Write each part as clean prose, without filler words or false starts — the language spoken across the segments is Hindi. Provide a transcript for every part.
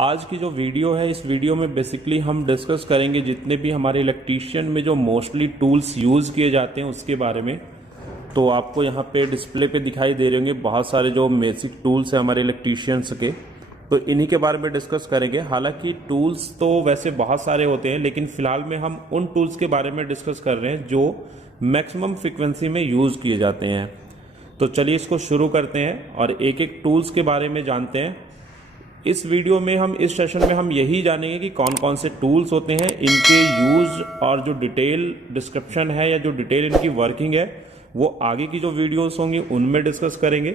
आज की जो वीडियो है, इस वीडियो में बेसिकली हम डिस्कस करेंगे जितने भी हमारे इलेक्ट्रीशियन में जो मोस्टली टूल्स यूज़ किए जाते हैं उसके बारे में। तो आपको यहाँ पे डिस्प्ले पे दिखाई दे रहे होंगे बहुत सारे जो बेसिक टूल्स हैं हमारे इलेक्ट्रीशियंस के, तो इन्हीं के बारे में डिस्कस करेंगे। हालांकि टूल्स तो वैसे बहुत सारे होते हैं, लेकिन फिलहाल में हम उन टूल्स के बारे में डिस्कस कर रहे हैं जो मैक्सिमम फ्रिक्वेंसी में यूज़ किए जाते हैं। तो चलिए इसको शुरू करते हैं और एक एक टूल्स के बारे में जानते हैं। इस वीडियो में हम इस सेशन में हम यही जानेंगे कि कौन कौन से टूल्स होते हैं, इनके यूज़ और जो डिटेल डिस्क्रिप्शन है या जो डिटेल इनकी वर्किंग है वो आगे की जो वीडियोस होंगी उनमें डिस्कस करेंगे।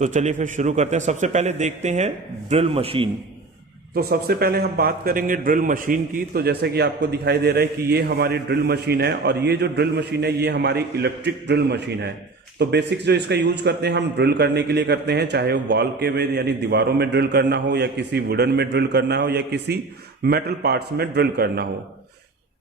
तो चलिए फिर शुरू करते हैं। सबसे पहले देखते हैं ड्रिल मशीन। तो सबसे पहले हम बात करेंगे ड्रिल मशीन की। तो जैसे कि आपको दिखाई दे रहा है कि ये हमारी ड्रिल मशीन है और ये जो ड्रिल मशीन है ये हमारी इलेक्ट्रिक ड्रिल मशीन है। तो बेसिक्स जो इसका यूज करते हैं हम ड्रिल करने के लिए करते हैं, चाहे वो वॉल के में यानी दीवारों में ड्रिल करना हो या किसी वुडन में ड्रिल करना हो या किसी मेटल पार्ट्स में ड्रिल करना हो।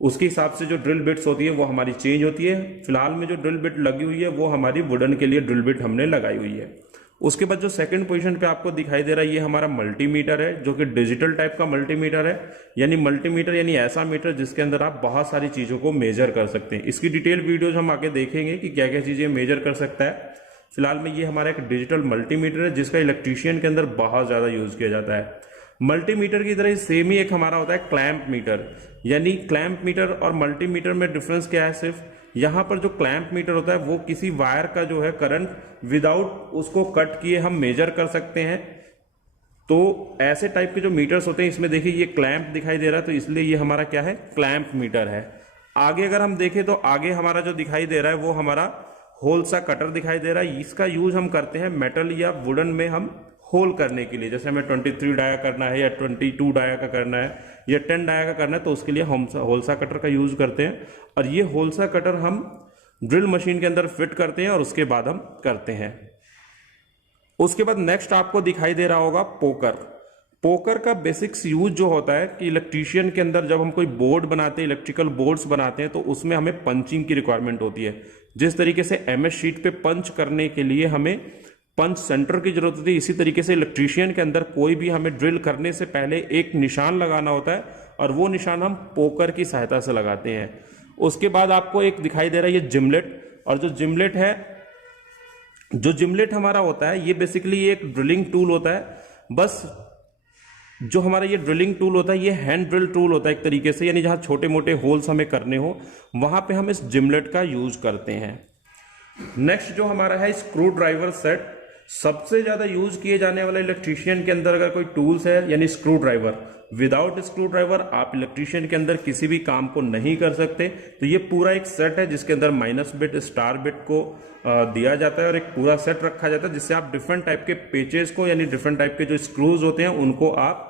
उसके हिसाब से जो ड्रिल बिट्स होती है वो हमारी चेंज होती है। फिलहाल में जो ड्रिल बिट लगी हुई है वो हमारी वुडन के लिए ड्रिल बिट हमने लगाई हुई है। उसके बाद जो सेकंड पोजीशन पे आपको दिखाई दे रहा है ये हमारा मल्टीमीटर है, जो कि डिजिटल टाइप का मल्टीमीटर है। यानी मल्टीमीटर यानी ऐसा मीटर जिसके अंदर आप बहुत सारी चीजों को मेजर कर सकते हैं। इसकी डिटेल वीडियोज हम आगे देखेंगे कि क्या क्या चीजें मेजर कर सकता है। फिलहाल में ये हमारा एक डिजिटल मल्टीमीटर है जिसका इलेक्ट्रीशियन के अंदर बहुत ज्यादा यूज किया जाता है। मल्टीमीटर की तरह सेम ही एक हमारा होता है क्लैंप मीटर। यानी क्लैंप मीटर और मल्टीमीटर में डिफरेंस क्या है, सिर्फ यहां पर जो क्लैंप मीटर होता है वो किसी वायर का जो है करंट विदाउट उसको कट किए हम मेजर कर सकते हैं। तो ऐसे टाइप के जो मीटर्स होते हैं इसमें देखिए ये क्लैंप दिखाई दे रहा है, तो इसलिए ये हमारा क्या है, क्लैंप मीटर है। आगे अगर हम देखें तो आगे हमारा जो दिखाई दे रहा है वो हमारा होल सा कटर दिखाई दे रहा है। इसका यूज हम करते हैं मेटल या वुडन में हम होल करने के लिए। जैसे हमें 23 डाया करना है या 22 डाया का करना है या 10 डाया का करना है, तो उसके लिए हम होलसा कटर का यूज करते हैं। और ये होलसा कटर हम ड्रिल मशीन के अंदर फिट करते हैं और उसके बाद हम करते हैं। उसके बाद नेक्स्ट आपको दिखाई दे रहा होगा पोकर। पोकर का बेसिक्स यूज जो होता है कि इलेक्ट्रीशियन के अंदर जब हम कोई बोर्ड बनाते हैं, इलेक्ट्रिकल बोर्ड्स बनाते हैं, तो उसमें हमें पंचिंग की रिक्वायरमेंट होती है। जिस तरीके से एमएस शीट पे पंच करने के लिए हमें पंच सेंटर की जरूरत होती है, इसी तरीके से इलेक्ट्रीशियन के अंदर कोई भी हमें ड्रिल करने से पहले एक निशान लगाना होता है और वो निशान हम पोकर की सहायता से लगाते हैं। उसके बाद आपको एक दिखाई दे रहा है ये जिमलेट। और जो जिमलेट है, जो जिमलेट हमारा होता है ये बेसिकली एक ड्रिलिंग टूल होता है। बस जो हमारा ये ड्रिलिंग टूल होता है ये हैंड ड्रिल टूल होता है एक तरीके से, यानी जहां छोटे मोटे होल्स हमें करने हो वहां पे हम इस जिमलेट का यूज करते हैं। नेक्स्ट जो हमारा है स्क्रू ड्राइवर सेट। सबसे ज्यादा यूज किए जाने वाला इलेक्ट्रीशियन के अंदर अगर कोई टूल्स है यानी screw driver. Without screw driver आप इलेक्ट्रीशियन के अंदर किसी भी काम को नहीं कर सकते। तो ये पूरा एक सेट है जिसके अंदर माइनस बिट स्टार बिट को दिया जाता है और एक पूरा सेट रखा जाता है जिससे आप डिफरेंट टाइप के पेचेस को यानी डिफरेंट टाइप के जो स्क्रूज होते हैं उनको आप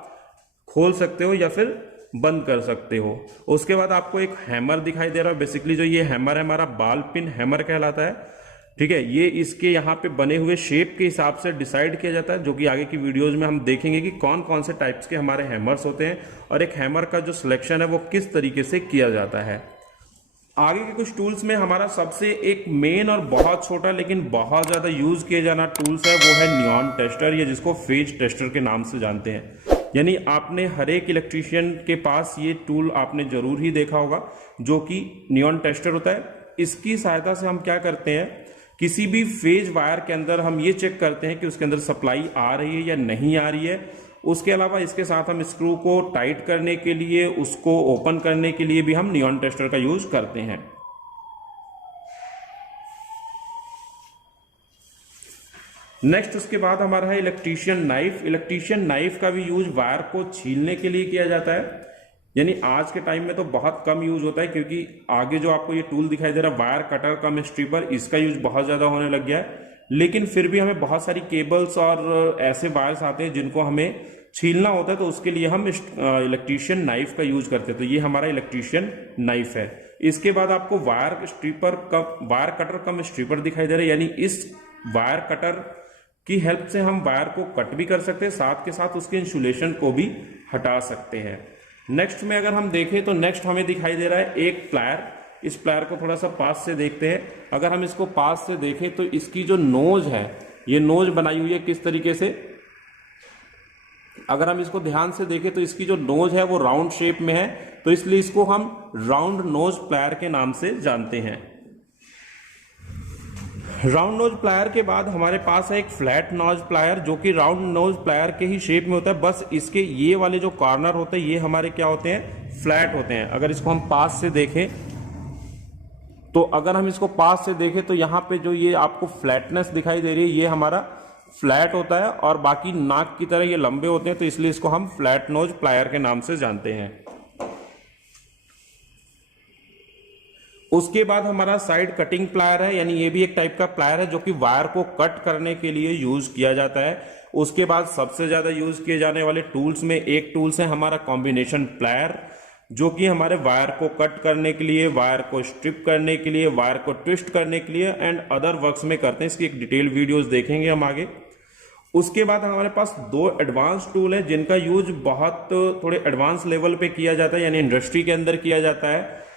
खोल सकते हो या फिर बंद कर सकते हो। उसके बाद आपको एक हैमर दिखाई दे रहा है। बेसिकली जो ये हैमर है हमारा बॉल पिन हैमर कहलाता है। ठीक है, ये इसके यहाँ पे बने हुए शेप के हिसाब से डिसाइड किया जाता है, जो कि आगे की वीडियोज में हम देखेंगे कि कौन कौन से टाइप्स के हमारे हैमर्स होते हैं और एक हैमर का जो सिलेक्शन है वो किस तरीके से किया जाता है। आगे के कुछ टूल्स में हमारा सबसे एक मेन और बहुत छोटा लेकिन बहुत ज्यादा यूज किया जाना टूल्स है वो है नियॉन टेस्टर, या जिसको फेज टेस्टर के नाम से जानते हैं। यानी आपने हर एक इलेक्ट्रीशियन के पास ये टूल आपने जरूर ही देखा होगा, जो कि नियॉन टेस्टर होता है। इसकी सहायता से हम क्या करते हैं, किसी भी फेज वायर के अंदर हम ये चेक करते हैं कि उसके अंदर सप्लाई आ रही है या नहीं आ रही है। उसके अलावा इसके साथ हम स्क्रू को टाइट करने के लिए, उसको ओपन करने के लिए भी हम नियॉन टेस्टर का यूज करते हैं। नेक्स्ट उसके बाद हमारा है इलेक्ट्रीशियन नाइफ। इलेक्ट्रीशियन नाइफ का भी यूज वायर को छीलने के लिए किया जाता है। यानी आज के टाइम में तो बहुत कम यूज होता है, क्योंकि आगे जो आपको ये टूल दिखाई दे रहा है वायर कटर कम स्ट्रिपर, इसका यूज बहुत ज्यादा होने लग गया है। लेकिन फिर भी हमें बहुत सारी केबल्स और ऐसे वायर्स आते हैं जिनको हमें छीलना होता है, तो उसके लिए हम इलेक्ट्रीशियन नाइफ का यूज करते हैं। तो ये हमारा इलेक्ट्रीशियन नाइफ है। इसके बाद आपको वायर कटर कम स्ट्रिपर दिखाई दे रहा है। यानी इस वायर कटर की हेल्प से हम वायर को कट भी कर सकते हैं, साथ के साथ उसके इंसुलेशन को भी हटा सकते हैं। नेक्स्ट में अगर हम देखें तो नेक्स्ट हमें दिखाई दे रहा है एक प्लायर। इस प्लायर को थोड़ा सा पास से देखते हैं। अगर हम इसको पास से देखें तो इसकी जो नोज है, ये नोज बनाई हुई है किस तरीके से, अगर हम इसको ध्यान से देखें तो इसकी जो नोज है वो राउंड शेप में है, तो इसलिए इसको हम राउंड नोज प्लायर के नाम से जानते हैं। राउंड नोज प्लायर के बाद हमारे पास है एक फ्लैट नोज प्लायर, जो कि राउंड नोज प्लायर के ही शेप में होता है, बस इसके ये वाले जो कॉर्नर होते हैं ये हमारे क्या होते हैं, फ्लैट होते हैं। अगर इसको हम पास से देखें तो अगर हम इसको पास से देखें तो यहाँ पे जो ये आपको फ्लैटनेस दिखाई दे रही है ये हमारा फ्लैट होता है, और बाकी नाक की तरह ये लंबे होते हैं, तो इसलिए इसको हम फ्लैट नोज प्लायर के नाम से जानते हैं। उसके बाद हमारा साइड कटिंग प्लायर है, यानी ये भी एक टाइप का प्लायर है जो कि वायर को कट करने के लिए यूज किया जाता है। उसके बाद सबसे ज्यादा यूज किए जाने वाले टूल्स में एक टूल्स है हमारा कॉम्बिनेशन प्लायर, जो कि हमारे वायर को कट करने के लिए, वायर को स्ट्रिप करने के लिए, वायर को ट्विस्ट करने के लिए एंड अदर वर्क्स में करते हैं। इसकी एक डिटेल वीडियोस देखेंगे हम आगे। उसके बाद हमारे पास दो एडवांस टूल है जिनका यूज बहुत थोड़े एडवांस लेवल पे किया जाता है, यानी इंडस्ट्री के अंदर किया जाता है,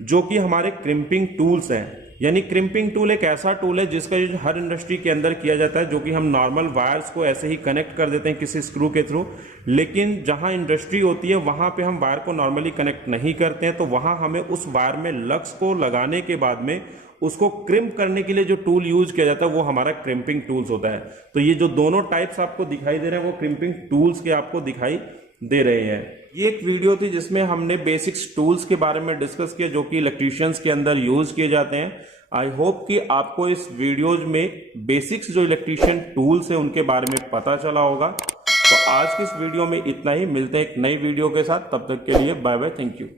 जो कि हमारे क्रिम्पिंग टूल्स हैं। यानी क्रिम्पिंग टूल एक ऐसा टूल है जिसका यूज हर इंडस्ट्री के अंदर किया जाता है, जो कि हम नॉर्मल वायर्स को ऐसे ही कनेक्ट कर देते हैं किसी स्क्रू के थ्रू, लेकिन जहां इंडस्ट्री होती है वहां पे हम वायर को नॉर्मली कनेक्ट नहीं करते हैं, तो वहां हमें उस वायर में लक्स को लगाने के बाद में उसको क्रिम्प करने के लिए जो टूल यूज किया जाता है वो हमारा क्रिम्पिंग टूल्स होता है। तो ये जो दोनों टाइप्स आपको दिखाई दे रहे हैं वो क्रिम्पिंग टूल्स के आपको दिखाई दे रहे हैं। ये एक वीडियो थी जिसमें हमने बेसिक्स टूल्स के बारे में डिस्कस किया जो कि इलेक्ट्रीशियंस के अंदर यूज किए जाते हैं। आई होप कि आपको इस वीडियोज में बेसिक्स जो इलेक्ट्रीशियन टूल्स है उनके बारे में पता चला होगा। तो आज की इस वीडियो में इतना ही, मिलते हैं एक नई वीडियो के साथ, तब तक के लिए बाय बाय, थैंक यू।